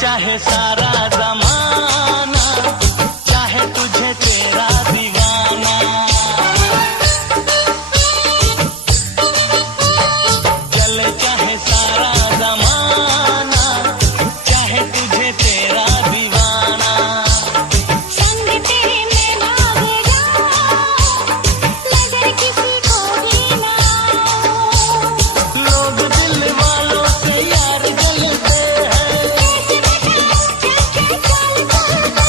चाहे सारा जमाना, चाहे तुझे तेरा दीवाना। चले चाहे सारा जमाना, चाहे तुझे तेरा दीवाना। संग तेरे मैं भाग जाऊं, नजर किसी को भी ना आऊं। लोग दिल वालों से यार जलते हैं, कैसे बताऊं चल के चलता है।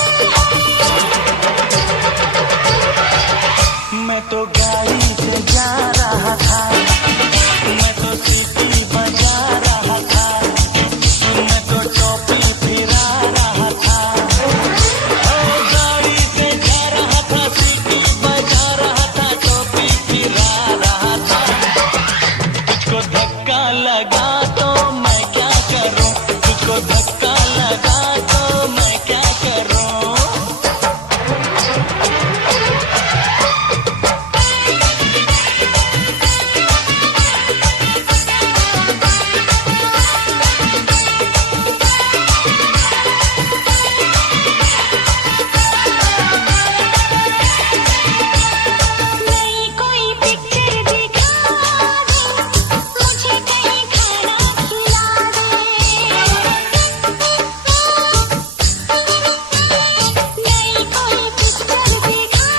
मैं तो गाड़ी से जा रहा था, मैं तो सीटी बजा रहा था, मैं तो टोपी फिरा रहा था। ओ गाड़ी से जा रहा था, सीटी बजा रहा था, टोपी फिरा रहा था। तुझको धक्का लगा तो मैं क्या करूं, तुझको धक्का लगा तो मैं क्या करूं। नई कोई पिक्चर दिखा दे, मुझे कहीं खाना खिला दे। नई कोई पिक्चर दिखा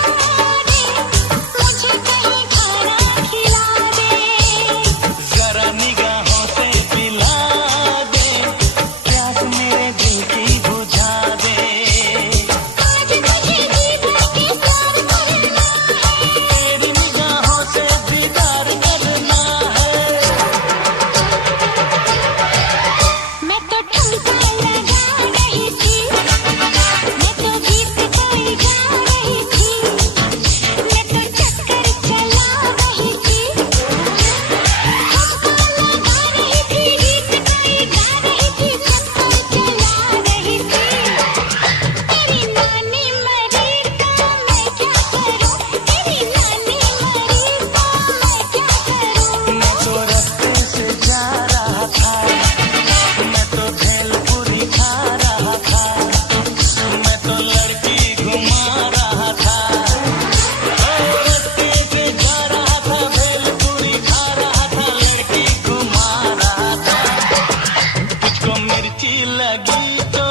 दे, मुझे कहीं खाना खिला दे। जरा निगाहों से पिला दे, प्यास मेरे दिल की बुझा दे। आज तुझे जी भर के प्यार करना है, तेरी निगाहों से दीदार करना है। मैं तो ठुमका लगा रही थी, मैं तो गीत कोई गा रही थी, मैं तो चक्कर चला रही थी। ठुमका लगा रही थी, गीत कोई गा रही थी, चक्कर चला रही थी। तेरी नानी मरी तो मैं क्या करूं, तेरी नानी मरी तो मैं क्या करूं। मैं तो रास्ते से जा रहा था, मैं तो भेलपुरी खा रहा था, मैं तो लड़की घुमा रहा था। ओ रास्ते से जा रहा था, भेलपुरी खा रहा था, लड़की घुमा रहा था। तुझको मिर्ची लगी तो